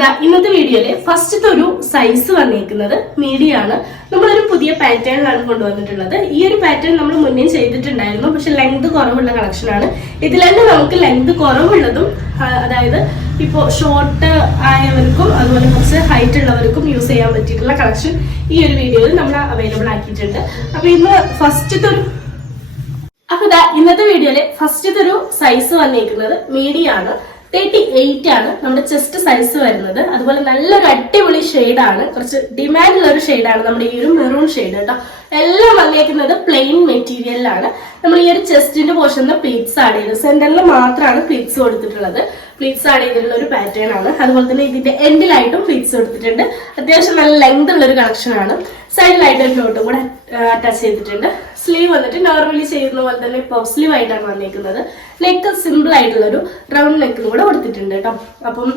ദാ ഇന്നത്തെ വീഡിയോയിൽ ഫസ്റ്റത്തെ ഒരു സൈസ് വന്നിരിക്കുന്നത് മീഡിയം ആണ് നമ്മളൊരു പുതിയ പാറ്റേണിലാണ് കൊണ്ടുവന്നിട്ടുള്ളത്. ഈ ഒരു പാറ്റേൺ നമ്മൾ മുന്നേ ചെയ്തിട്ടുണ്ടായിരുന്നു. പക്ഷെ ലെങ്ത് കുറവുള്ള കളക്ഷൻ ആണ്. ഇതിൽ തന്നെ നമുക്ക് ലെങ്ത് കുറവുള്ളതും അതായത് ഇപ്പോൾ ഷോർട്ട് ആയവർക്കും അതുപോലെ കുറച്ച് ഹൈറ്റ് ഉള്ളവർക്കും യൂസ് ചെയ്യാൻ പറ്റിയിട്ടുള്ള കളക്ഷൻ ഈ ഒരു വീഡിയോയിൽ നമ്മൾ അവൈലബിൾ ആക്കിയിട്ടുണ്ട്. അപ്പൊ ഇന്ന് ഫസ്റ്റത്തെ ഒരു അപ്പൊ ദാ ഇന്നത്തെ വീഡിയോയിൽ ഫസ്റ്റത്തെ ഒരു സൈസ് വന്നിരിക്കുന്നത് മീഡിയം ആണ് തേർട്ടി എയ്റ്റ് ആണ് നമ്മുടെ ചെസ്റ്റ് സൈസ് വരുന്നത്. അതുപോലെ നല്ലൊരു അടിപൊളി ഷെയ്ഡാണ് കുറച്ച് ഡിമാൻഡുള്ള ഒരു ഷെയ്ഡാണ് നമ്മുടെ ഈ ഒരു മെറൂൺ ഷെയ്ഡ് കേട്ടോ. എല്ലാം വന്നേക്കുന്നത് പ്ലെയിൻ മെറ്റീരിയലിലാണ് നമ്മൾ ഈ ഒരു ചെസ്റ്റിന്റെ പോർഷനിൽ പ്ലീറ്റ്സ് ആഡ് ചെയ്ത്. സെന്ററിൽ മാത്രമാണ് പ്ലീറ്റ്സ് കൊടുത്തിട്ടുള്ളത്. പ്ലീറ്റ്സ് ആഡ് ചെയ്തിട്ടുള്ള ഒരു പാറ്റേൺ ആണ്. അതുപോലെ തന്നെ ഇതിന്റെ എൻഡിലായിട്ടും പ്ലീറ്റ്സ് കൊടുത്തിട്ടുണ്ട്. അത്യാവശ്യം നല്ല ലെങ്ത് ഉള്ള ഒരു കളക്ഷൻ ആണ്. സൈഡിലായിട്ട് ഒരു ഫ്ലോട്ടും കൂടെ അറ്റാച്ച് ചെയ്തിട്ടുണ്ട്. സ്ലീവ് വന്നിട്ട് നോർമലി ചെയ്യുന്ന പോലെ തന്നെ പഫ് സ്ലീവ് ആയിട്ടാണ് വന്നിരിക്കുന്നത് നെക്ക് സിമ്പിൾ ആയിട്ടുള്ള ഒരു റൗണ്ട് നെക്കും കൂടെ കൊടുത്തിട്ടുണ്ട് കേട്ടോ അപ്പം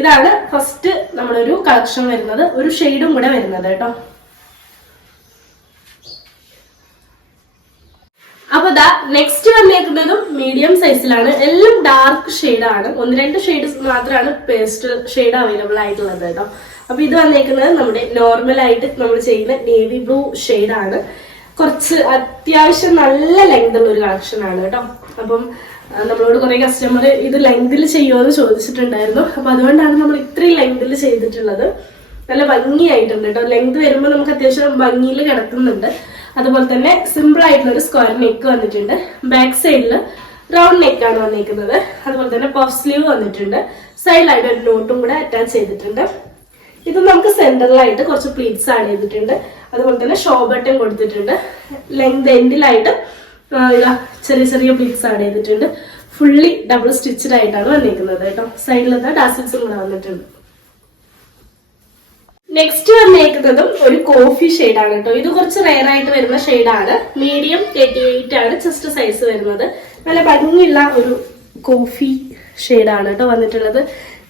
ഇതാണ് ഫസ്റ്റ് നമ്മുടെ ഒരു കളക്ഷൻ വരുന്നത്. ഒരു ഷെയ്ഡും കൂടെ വരുന്നത് കേട്ടോ അപ്പൊ ദാ നെക്സ്റ്റ് വന്നേക്കുന്നതും മീഡിയം സൈസിലാണ് എല്ലാം ഡാർക്ക് ആണ്. ഒന്ന് രണ്ട് ഷെയ്ഡ് മാത്രമാണ് പേസ്റ്റൽ ഷെയ്ഡ് അവൈലബിൾ ആയിട്ടുള്ളത് കേട്ടോ അപ്പൊ ഇത് വന്നേക്കുന്നത് നമ്മുടെ നോർമൽ ആയിട്ട് നമ്മൾ ചെയ്യുന്ന നേവി ബ്ലൂ ആണ്. കുറച്ച് അത്യാവശ്യം നല്ല ലെങ്ത് ഉള്ള ഒരു കളക്ഷൻ ആണ് കേട്ടോ. അപ്പം നമ്മളോട് കുറെ കസ്റ്റമർ ഇത് ലെങ്തിൽ ചെയ്യുമോ എന്ന് ചോദിച്ചിട്ടുണ്ടായിരുന്നു. അപ്പൊ അതുകൊണ്ടാണ് നമ്മൾ ഇത്രയും ലെങ്തിൽ ചെയ്തിട്ടുള്ളത്. നല്ല ഭംഗിയായിട്ടുണ്ട് കേട്ടോ. ലെങ്ത് വരുമ്പോൾ നമുക്ക് അത്യാവശ്യം ഭംഗിയിൽ കിടക്കുന്നുണ്ട്. അതുപോലെ തന്നെ സിമ്പിൾ ആയിട്ടുള്ള ഒരു സ്ക്വയർ നെക്ക് വന്നിട്ടുണ്ട്. ബാക്ക് സൈഡിൽ റൗണ്ട് നെക്ക് ആണ് വന്നിരിക്കുന്നത് അതുപോലെ തന്നെ പഫ് സ്ലീവ് വന്നിട്ടുണ്ട്. സൈഡിലായിട്ട് ഒരു നോട്ടും കൂടെ അറ്റാച്ച് ചെയ്തിട്ടുണ്ട്. ഇത് നമുക്ക് സെന്ററിലായിട്ട് കുറച്ച് പ്ലീറ്റ്സ് ആഡ് ചെയ്തിട്ടുണ്ട്. അതുപോലെ തന്നെ ഷോ ബട്ടൺ കൊടുത്തിട്ടുണ്ട്. ലെങ്ത് എൻഡിലായിട്ട് ഇതാ ചെറിയ ചെറിയ പ്ലീറ്റ്സ് ആഡ് ചെയ്തിട്ടുണ്ട്. ഫുള്ളി ഡബിൾ സ്റ്റിച്ചഡ് ആയിട്ടാണ് വന്നിരിക്കുന്നത് കേട്ടോ. സൈഡിലത്തെ ഡാസിൽസും കൂടെ വന്നിട്ടുണ്ട്. നെക്സ്റ്റ് വന്നേക്കുന്നതും ഒരു കോഫി ആണ് കേട്ടോ. ഇത് കുറച്ച് റെയർ ആയിട്ട് വരുന്ന ഷെയ്ഡാണ് മീഡിയം തേർട്ടി എയ്റ്റ് ആണ് ചെസ്റ്റ് സൈസ് വരുന്നത്. നല്ല ഭംഗിയുള്ള ഒരു കോഫി ആണ് കേട്ടോ വന്നിട്ടുള്ളത്.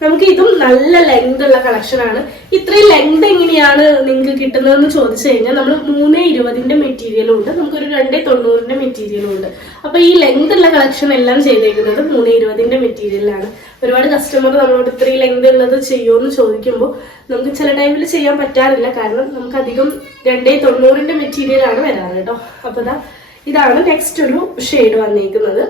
നമുക്ക് ഇതും നല്ല ലെങ്ത് ഉള്ള കളക്ഷൻ ആണ്. ഇത്രയും ലെങ്ത് എങ്ങനെയാണ് നിങ്ങൾക്ക് കിട്ടുന്നതെന്ന് ചോദിച്ചു കഴിഞ്ഞാൽ നമ്മൾ മൂന്ന് ഇരുപതിന്റെ മെറ്റീരിയലും ഉണ്ട്. നമുക്കൊരു രണ്ടേ തൊണ്ണൂറിന്റെ മെറ്റീരിയലും ഉണ്ട്. അപ്പൊ ഈ ലെങ്ത് ഉള്ള കളക്ഷൻ എല്ലാം ചെയ്തേക്കുന്നത് മൂന്ന് ഇരുപതിന്റെ മെറ്റീരിയലാണ് ഒരുപാട് കസ്റ്റമർ നമ്മളോട് ഇത്രയും ലെങ്ത് ഉള്ളത് ചെയ്യുമോ എന്ന് ചോദിക്കുമ്പോൾ നമുക്ക് ചില ടൈമിൽ ചെയ്യാൻ പറ്റാറില്ല. കാരണം നമുക്ക് അധികം രണ്ടേ തൊണ്ണൂറിന്റെ മെറ്റീരിയൽ ആണ് വരാറ് കേട്ടോ. അപ്പൊ ഇതാണ് നെക്സ്റ്റ് ഒരു ഷെയ്ഡ് വന്നിരിക്കുന്നത്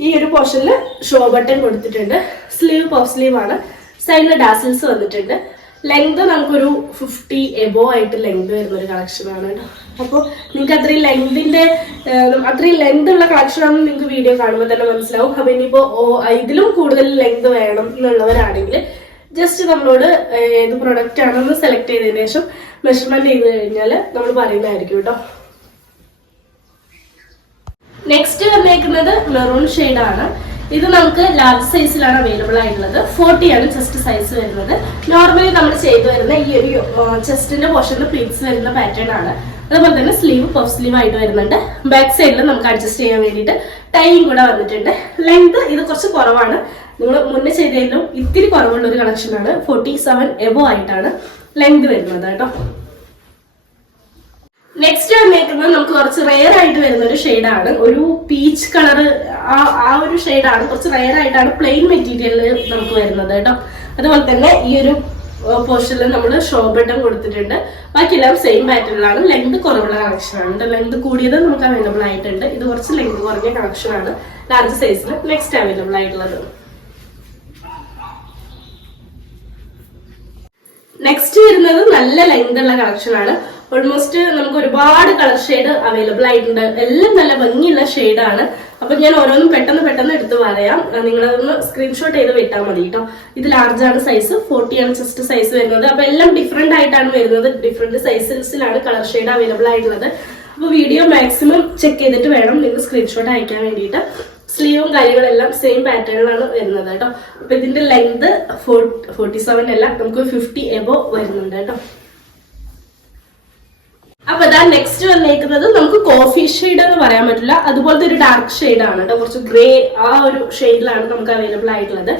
ഈ ഒരു പോർഷനിൽ ഷോ ബട്ടൺ കൊടുത്തിട്ടുണ്ട്. സ്ലീവ് പഫ് സ്ലീവ് ആണ്. സൈഡിൽ ഡാസിൽസ് വന്നിട്ടുണ്ട്. ലെങ്ത് നമുക്കൊരു ഫിഫ്റ്റി എബോ ആയിട്ട് ലെങ്ത് വരുന്ന ഒരു കളക്ഷൻ ആണ് അപ്പോൾ നിങ്ങൾക്ക് അത്രയും ലെങ്തിന്റെ അത്രയും ലെങ്ത് ഉള്ള കളക്ഷൻ ആണെന്ന് നിങ്ങൾക്ക് വീഡിയോ കാണുമ്പോൾ തന്നെ മനസ്സിലാവും. അപ്പൊ ഇനിയിപ്പോ ഓ- ഇതിലും കൂടുതൽ ലെങ്ത് വേണം എന്നുള്ളവരാണെങ്കിൽ ജസ്റ്റ് നമ്മളോട് ഏത് പ്രൊഡക്റ്റ് ആണെന്ന് സെലക്ട് ചെയ്തതിനു ശേഷം മെഷർമെന്റ് ചെയ്ത് കഴിഞ്ഞാൽ നമ്മൾ പറയുന്നതായിരിക്കും കേട്ടോ. നെക്സ്റ്റ് വന്നേക്കുന്നത് മെറൂൺ ആണ്. ഇത് നമുക്ക് ലാർജ് സൈസിലാണ് അവൈലബിൾ ആയിട്ടുള്ളത്. ഫോർട്ടി ആണ് ചെസ്റ്റ് സൈസ് വരുന്നത്. നോർമലി നമ്മൾ ചെയ്തു വരുന്ന ഈ ഒരു ചെസ്റ്റിന്റെ പോർഷനിൽ പ്ലീറ്റ്സ് വരുന്ന പാറ്റേൺ ആണ്. അതുപോലെ തന്നെ സ്ലീവ് പഫ് സ്ലീവ് ആയിട്ട് വരുന്നുണ്ട്. ബാക്ക് സൈഡിൽ നമുക്ക് അഡ്ജസ്റ്റ് ചെയ്യാൻ വേണ്ടിയിട്ട് ടൈം കൂടെ വന്നിട്ടുണ്ട്. ലെങ്ത് ഇത് കുറച്ച് കുറവാണ്. നിങ്ങൾ മുന്നേ ചെയ്തതിലും ഇത്തിരി കുറവുള്ള ഒരു കളക്ഷൻ ആണ്. ഫോർട്ടി സെവൻ എബോ ആയിട്ടാണ് ലെങ്ത് വരുന്നത് കേട്ടോ. നെക്സ്റ്റ് വന്നേക്കുന്നത് നമുക്ക് കുറച്ച് റെയർ ആയിട്ട് വരുന്ന ഒരു ഷെയ്ഡാണ് ഒരു പീച്ച് കളർ ആ ഒരു ഷെയ്ഡാണ് കുറച്ച് റെയർ ആയിട്ടാണ് പ്ലെയിൻ മെറ്റീരിയലിൽ നമുക്ക് വരുന്നത് കേട്ടോ. അതുപോലെ തന്നെ ഈ ഒരു പോർഷനിൽ നമ്മൾ ഷോ ബട്ടൺ കൊടുത്തിട്ടുണ്ട്. ബാക്കിയെല്ലാം സെയിം പാറ്റേണിലാണ് ലെങ്ത് കുറവുള്ള കളക്ഷൻ ആണ് ലെങ്ത് കൂടിയത് നമുക്ക് അവൈലബിൾ ആയിട്ടുണ്ട്. ഇത് കുറച്ച് ലെങ്ത് കുറഞ്ഞ കളക്ഷൻ ആണ്. ലാർജ് സൈസിൽ നെക്സ്റ്റ് അവൈലബിൾ ആയിട്ടുള്ളത്. നെക്സ്റ്റ് വരുന്നത് നല്ല ലെങ്ത് ഉള്ള കളക്ഷൻ ആണ്. ഓൾമോസ്റ്റ് നമുക്ക് ഒരുപാട് കളർ ഷെയ്ഡ് അവൈലബിൾ ആയിട്ടുണ്ട്. എല്ലാം നല്ല ഭംഗിയുള്ള ഷെയ്ഡാണ് അപ്പൊ ഞാൻ ഓരോന്നും പെട്ടെന്ന് പെട്ടെന്ന് എടുത്ത് പറയാം നിങ്ങളതൊന്ന് സ്ക്രീൻഷോട്ട് ചെയ്ത് വിട്ടാൽ മതി കേട്ടോ ഇത് ലാർജാണ് സൈസ് ഫോർട്ടി ആണ് ചെസ്റ്റ് സൈസ് വരുന്നത്. അപ്പൊ എല്ലാം ഡിഫറെന്റ് ആയിട്ടാണ് വരുന്നത്. ഡിഫറെന്റ് സൈസസിലാണ് കളർ ഷെയ്ഡ് അവൈലബിൾ ആയിട്ടുള്ളത്. അപ്പൊ വീഡിയോ മാക്സിമം ചെക്ക് ചെയ്തിട്ട് വേണം നിങ്ങൾ സ്ക്രീൻഷോട്ട് അയക്കാൻ വേണ്ടിയിട്ട്. സ്ലീവും കാര്യങ്ങളെല്ലാം സെയിം പാറ്റേണിലാണ് വരുന്നത് കേട്ടോ അപ്പൊ ഇതിന്റെ ലെങ്ത് ഫോർട്ടി സെവൻ അല്ല നമുക്ക് ഫിഫ്റ്റി എബോ വരുന്നുണ്ട് കേട്ടോ നെക്സ്റ്റ് വന്നേക്കുന്നത് നമുക്ക് കോഫി ഷെയ്ഡ് എന്ന് പറയാൻ പറ്റില്ല. അതുപോലത്തെ ഒരു ഡാർക്ക് ഷെയ്ഡ് ആണ് കേട്ടോ. കുറച്ച് ഗ്രേ ആ ഒരു ഷെയ്ഡിലാണ് നമുക്ക് അവൈലബിൾ ആയിട്ടുള്ളത്.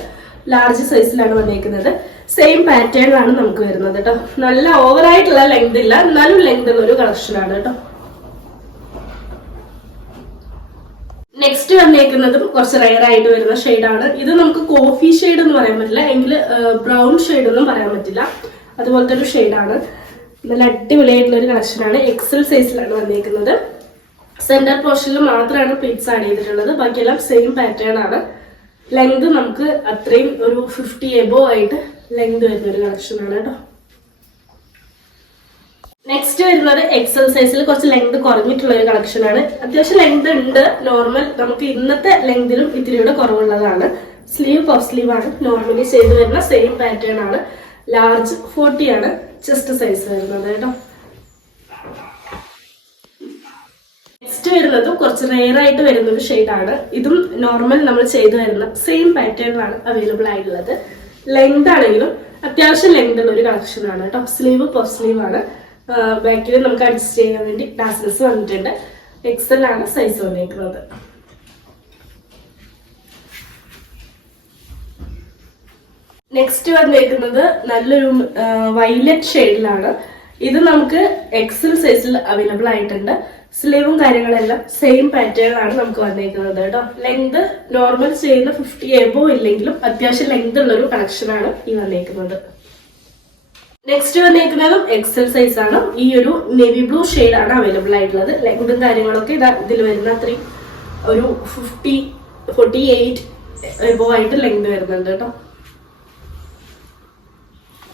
ലാർജ് സൈസിലാണ് വന്നേക്കുന്നത്. സെയിം പാറ്റേണിലാണ് നമുക്ക് വരുന്നത് കേട്ടോ. നല്ല ഓവറായിട്ടുള്ള ലെങ്ത് ഇല്ല. എന്നാലും ലെങ്ത് ഉള്ള ഒരു കളക്ഷനാണ് കേട്ടോ. നെക്സ്റ്റ് വന്നേക്കുന്നതും കുറച്ച് റയർ ആയിട്ട് വരുന്ന ഷെയ്ഡാണ് ഇത് നമുക്ക് കോഫി ഷെയ്ഡ് എന്ന് പറയാൻ പറ്റില്ല. എങ്കിൽ ബ്രൗൺ ഷെയ്ഡ് ഒന്നും പറയാൻ പറ്റില്ല. അതുപോലത്തെ ഒരു ഷെയ്ഡാണ് നല്ല അടിപൊളിയായിട്ടുള്ള ഒരു കളക്ഷനാണ്. എക്സൽ സൈസിലാണ് വന്നിരിക്കുന്നത് സെന്റർ പോർഷനിൽ മാത്രമാണ് പ്ലീറ്റ്സ് ആഡ് ചെയ്തിട്ടുള്ളത്. ബാക്കിയെല്ലാം സെയിം പാറ്റേൺ ആണ്. ലെങ്ത് നമുക്ക് അത്രയും ഒരു ഫിഫ്റ്റി എബോ ആയിട്ട് ലെങ്ത് വരുന്ന ഒരു കളക്ഷനാണ് കേട്ടോ. നെക്സ്റ്റ് വരുന്നത് എക്സൽ സൈസിൽ കുറച്ച് ലെങ്ത് കുറഞ്ഞിട്ടുള്ള ഒരു കളക്ഷനാണ് അത്യാവശ്യം ലെങ്ത് ഉണ്ട്. നോർമൽ നമുക്ക് ഇന്നത്തെ ലെങ്തിലും ഇത്തിരിയുടെ കുറവുള്ളതാണ്. സ്ലീവ് പഫ് സ്ലീവ് ആണ്. നോർമലി ചെയ്ത് വരുന്ന സെയിം പാറ്റേൺ ആണ്. ലാർജ് ഫോർട്ടി ആണ് ചെസ്റ്റ് സൈസ് വരുന്നത് കേട്ടോ. നെക്സ്റ്റ് വരുന്നത് കുറച്ച് റെയർ ആയിട്ട് വരുന്ന ഒരു ഷെയ്ഡാണ് ഇതും നോർമൽ നമ്മൾ ചെയ്തു വരുന്ന സെയിം പാറ്റേണിലാണ് അവൈലബിൾ ആയിട്ടുള്ളത്. ലെങ്ത് ആണെങ്കിലും അത്യാവശ്യം ലെങ്ത് ഉള്ള ഒരു കളക്ഷൻ ആണ് കേട്ടോ. സ്ലീവ് പഫ് സ്ലീവ് ആണ്. ബാക്കിൽ നമുക്ക് അഡ്ജസ്റ്റ് ചെയ്യാൻ വേണ്ടി ഡാസൽസ് വന്നിട്ടുണ്ട്. എക്സൽ ആണ് സൈസ് വന്നേക്കുന്നത് നെക്സ്റ്റ് വന്നിരിക്കുന്നത് നല്ലൊരു വൈലറ്റ് ഷെയ്ഡിലാണ് ഇത് നമുക്ക് എക്സൽ സൈസിൽ അവൈലബിൾ ആയിട്ടുണ്ട്. സ്ലീവും കാര്യങ്ങളെല്ലാം സെയിം പാറ്റേൺ ആണ് നമുക്ക് വന്നിരിക്കുന്നത് കേട്ടോ. ലെങ്ത് നോർമൽ ചെയ്യുന്ന ഫിഫ്റ്റി എബോ ഇല്ലെങ്കിലും അത്യാവശ്യം ലെങ്ത് ഉള്ളൊരു കളക്ഷനാണ് ഈ വന്നിരിക്കുന്നത് നെക്സ്റ്റ് വന്നേക്കുന്നതും എക്സൽ സൈസ് ആണ്. ഈ ഒരു നേവി ബ്ലൂ ഷെയ്ഡ് ആണ് അവൈലബിൾ ആയിട്ടുള്ളത്. ലെങ്തും കാര്യങ്ങളൊക്കെ ഇതാ ഇതിൽ വരുന്ന അത്രയും ഒരു ഫിഫ്റ്റി ഫോർട്ടി എയ്റ്റ് എബോ ആയിട്ട് ലെങ്ത് വരുന്നുണ്ട് കേട്ടോ.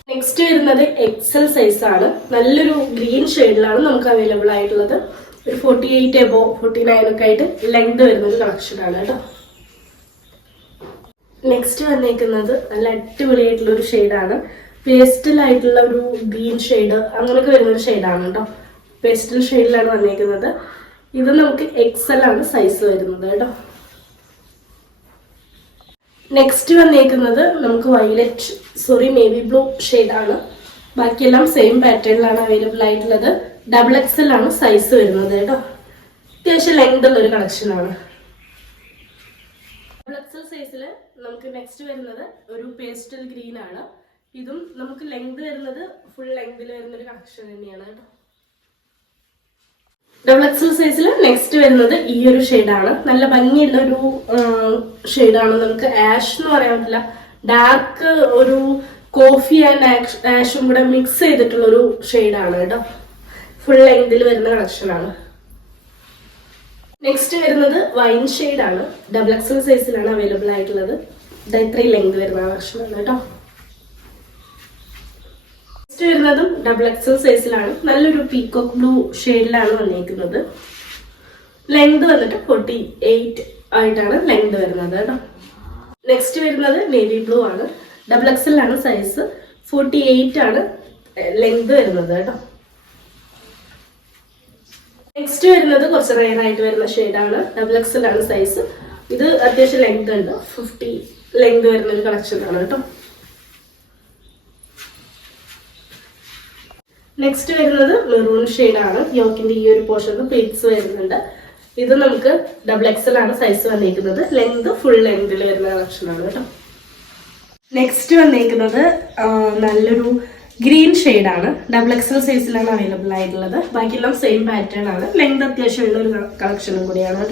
നെക്സ്റ്റ് വരുന്നത് എക്സൽ സൈസ് ആണ്. നല്ലൊരു ഗ്രീൻ ഷെയ്ഡിലാണ് നമുക്ക് അവൈലബിൾ ആയിട്ടുള്ളത്. ഒരു forty eight above forty nine ഒക്കെ ആയിട്ട് ലെങ്ത് വരുന്ന ഒരു കളക്ഷൻ ആണ് കേട്ടോ. നെക്സ്റ്റ് വന്നേക്കുന്നത് നല്ല അടിപൊളിയായിട്ടുള്ള ഒരു ഷെയ്ഡാണ് പേസ്റ്റൽ ആയിട്ടുള്ള ഒരു ഗ്രീൻ ഷെയ്ഡ് അങ്ങനെയൊക്കെ വരുന്ന ഒരു ഷെയ്ഡാണ് കേട്ടോ. പേസ്റ്റൽ ഷെയ്ഡിലാണ് വന്നേക്കുന്നത്. ഇത് നമുക്ക് എക്സൽ ആണ് സൈസ് വരുന്നത് കേട്ടോ. നെക്സ്റ്റ് വന്നേക്കുന്നത് നമുക്ക് വയലറ്റ് സോറി നേവി ബ്ലൂ ആണ്. ബാക്കിയെല്ലാം സെയിം പാറ്റേണിലാണ് അവൈലബിൾ ആയിട്ടുള്ളത്. ഡബിൾ എക്സൽ ആണ് സൈസ് വരുന്നത് കേട്ടോ. അത്യാവശ്യം ലെങ്ത് ഉള്ള ഒരു കളക്ഷൻ ആണ്. ഡബിൾ എക്സൽ സൈസിൽ നമുക്ക് നെക്സ്റ്റ് വരുന്നത് ഒരു പേസ്റ്റൽ ഗ്രീൻ ആണ്. ഇതും നമുക്ക് ലെങ്ത് വരുന്നത് ഫുൾ ലെങ്തിൽ വരുന്ന ഒരു കളക്ഷൻ തന്നെയാണ് കേട്ടോ. ഡബിൾ എക്സൽ സൈസിൽ നെക്സ്റ്റ് വരുന്നത് ഈ ഒരു ഷെയ്ഡാണ് നല്ല ഭംഗിയുള്ള ഒരു ഷെയ്ഡാണ് നമുക്ക് ആഷ് എന്ന് പറയാൻ പറ്റില്ല. ഡാർക്ക് ഒരു കോഫി ആൻഡ് ആഷും കൂടെ മിക്സ് ചെയ്തിട്ടുള്ള ഒരു ഷെയ്ഡാണ് കേട്ടോ. ഫുൾ ലെങ്തിൽ വരുന്ന കളക്ഷനാണ് നെക്സ്റ്റ് വരുന്നത് വൈൻ ഷെയ്ഡാണ് ഡബിൾ എക്സൽ സൈസിലാണ് അവൈലബിൾ ആയിട്ടുള്ളത്. ഇത് ഇത്രയും ലെങ്ത് വരുന്ന കളക്ഷനാണ് കേട്ടോ. നെക്സ്റ്റ് വരുന്നതും ഡബിൾ എക്സൽ സൈസിലാണ് നല്ലൊരു പീക്കോക്ക് ബ്ലൂ ഷെയ്ഡിലാണ് വന്നിരിക്കുന്നത്. ലെങ്ത് വന്നിട്ട് ഫോർട്ടി എയ്റ്റ് ആയിട്ടാണ് ലെങ്ത് വരുന്നത് കേട്ടോ. നെക്സ്റ്റ് വരുന്നത് നേവി ബ്ലൂ ആണ്. ഡബിൾ എക്സലാണ് സൈസ് ഫോർട്ടി എയ്റ്റ് ആണ് ലെങ്ത് വരുന്നത് കേട്ടോ. നെക്സ്റ്റ് വരുന്നത് കുറച്ച് റയർ ആയിട്ട് വരുന്ന ഷെയ്ഡാണ് ഡബിൾ എക്സലാണ് സൈസ് ഇത് അത്യാവശ്യം ലെങ്ത് ഉണ്ട്. ഫിഫ്റ്റി ലെങ്ത് വരുന്ന ഒരു കളക്ഷൻ ആണ് കേട്ടോ. നെക്സ്റ്റ് വരുന്നത് മെറൂൺ ആണ്. യോക്കിന്റെ ഈ ഒരു പോർഷൻ പ്ലീറ്റ്സ് വരുന്നുണ്ട്. ഇത് നമുക്ക് ഡബിൾ എക്സൽ ആണ് സൈസ് വന്നിരിക്കുന്നത്. ലെങ്ത് ഫുൾ ലെങ്തിൽ വരുന്ന കളക്ഷൻ ആണ് കേട്ടോ. നെക്സ്റ്റ് വന്നിരിക്കുന്നത് നല്ലൊരു ഗ്രീൻ ആണ്. ഡബിൾ എക്സൽ സൈസിലാണ് അവൈലബിൾ ആയിട്ടുള്ളത്. ബാക്കിയെല്ലാം സെയിം പാറ്റേൺ ആണ്. ലെങ്ത് അത്യാവശ്യമുള്ള ഒരു കളക്ഷനും കൂടിയാണ്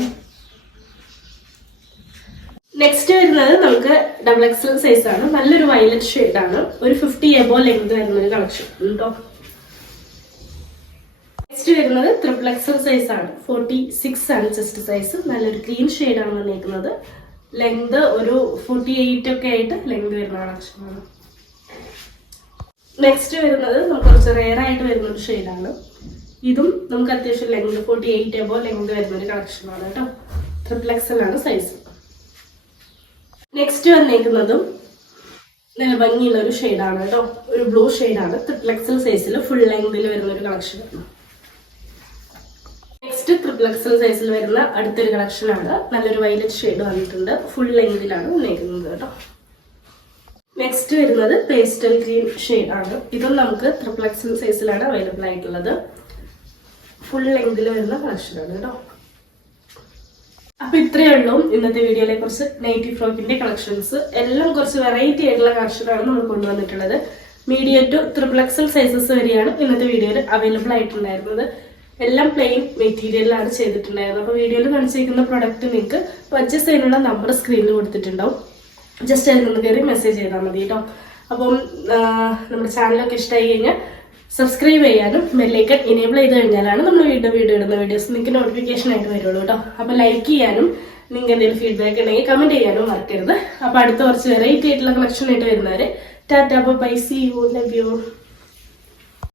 നെക്സ്റ്റ് വരുന്നത് നമുക്ക് ഡബിൾ എക്സൽ സൈസ് ആണ്. നല്ലൊരു വയലറ്റ് ആണ്. ഒരു ഫിഫ്റ്റി എബോ ലെങ്ത് വരുന്ന ഒരു കളക്ഷൻ കേട്ടോ നെക്സ്റ്റ് വരുന്നത് ത്രിപ്പിൾ എക്സൽ സൈസ് ആണ്. ഫോർട്ടി സിക്സ് ആണ് ചെസ്റ്റ് സൈസ് നല്ലൊരു ഗ്രീൻ ആണ് വന്നേക്കുന്നത്. ലെങ്ത് ഒരു ഫോർട്ടി എയ്റ്റ് ഒക്കെ ആയിട്ട് ലെങ്ത് വരുന്ന കളക്ഷനാണ്. നെക്സ്റ്റ് വരുന്നത് നമുക്ക് കുറച്ച് റെയർ ആയിട്ട് വരുന്ന ഒരു ഷെയ്ഡാണ് ഇതും നമുക്ക് അത്യാവശ്യം length forty eight above length വരുന്ന ഒരു കളക്ഷനാണ് കേട്ടോ. ട്രിപ്പിൾ എക്സൽ ആണ് സൈസ് നെക്സ്റ്റ് വന്നേക്കുന്നതും നല്ല ഭംഗിയുള്ള ഒരു ഷെയ്ഡാണ് കേട്ടോ. ഒരു ബ്ലൂ ഷെയ്ഡാണ് ട്രിപ്പിൾ എക്സൽ സൈസിൽ ഫുൾ ലെങ്തിൽ വരുന്ന ഒരു കളക്ഷനാണ് നെക്സ്റ്റ് ട്രിപ്പിൾ എക്സൽ സൈസിൽ വരുന്ന അടുത്തൊരു ആണ്. നല്ലൊരു വൈലറ്റ് ഷെയ്ഡ് വന്നിട്ടുണ്ട്. ഫുൾ ലെങ്തിലാണ് ഉന്നയിക്കുന്നത് കേട്ടോ. നെക്സ്റ്റ് വരുന്നത് പേസ്റ്റൽ ഗ്രീൻ ഷെയ്ഡ് ആണ്. ഇതും നമുക്ക് ട്രിപ്പിൾ എക്സൽ സൈസിലാണ് അവൈലബിൾ ആയിട്ടുള്ളത്. ഫുൾ ലെങ്തിൽ വരുന്ന കളക്ഷൻ ആണ് കേട്ടോ. അപ്പൊ ഇത്രയേ ഉള്ളൂ ഇന്നത്തെ വീഡിയോയിലെ കുറച്ച് നൈറ്റി ഫ്രോക്കിന്റെ കളക്ഷൻസ് എല്ലാം കുറച്ച് വെറൈറ്റി ആയിട്ടുള്ള കളക്ഷനാണ് നമ്മൾ കൊണ്ടുവന്നിട്ടുള്ളത്. Medium to triple XL sizes വരെയാണ് ഇന്നത്തെ വീഡിയോയിൽ അവൈലബിൾ ആയിട്ടുണ്ടായിരുന്നത്. എല്ലാം പ്ലെയിൻ മെറ്റീരിയലാണ് ചെയ്തിട്ടുണ്ടായിരുന്നത്. അപ്പോൾ വീഡിയോയിൽ കാണിച്ചിരിക്കുന്ന പ്രൊഡക്റ്റ് നിങ്ങൾക്ക് പർച്ചേസ് ചെയ്യാനുള്ള നമ്പർ സ്ക്രീനിൽ കൊടുത്തിട്ടുണ്ടാവും. ജസ്റ്റ് അതിൽ നിന്ന് കയറി മെസ്സേജ് ചെയ്താൽ മതി കേട്ടോ. അപ്പം നമ്മുടെ ചാനലൊക്കെ ഇഷ്ടമായി കഴിഞ്ഞാൽ സബ്സ്ക്രൈബ് ചെയ്യാനും ബെല്ലൈക്കൺ എനേബിൾ ചെയ്ത് കഴിഞ്ഞാലാണ് നമ്മൾ വീണ്ടും വീഡിയോ ഇടുന്ന വീഡിയോസ് നിങ്ങൾക്ക് നോട്ടിഫിക്കേഷൻ ആയിട്ട് വരുള്ളൂ കേട്ടോ. അപ്പോൾ ലൈക്ക് ചെയ്യാനും നിങ്ങൾക്ക് എന്തെങ്കിലും ഫീഡ്ബാക്ക് ഉണ്ടെങ്കിൽ കമന്റ് ചെയ്യാനും മറക്കരുത്. അപ്പോൾ അടുത്ത കുറച്ച് വെറൈറ്റി ആയിട്ടുള്ള കളക്ഷൻ ആയിട്ട് വരുന്നവരെ tata bye see you love you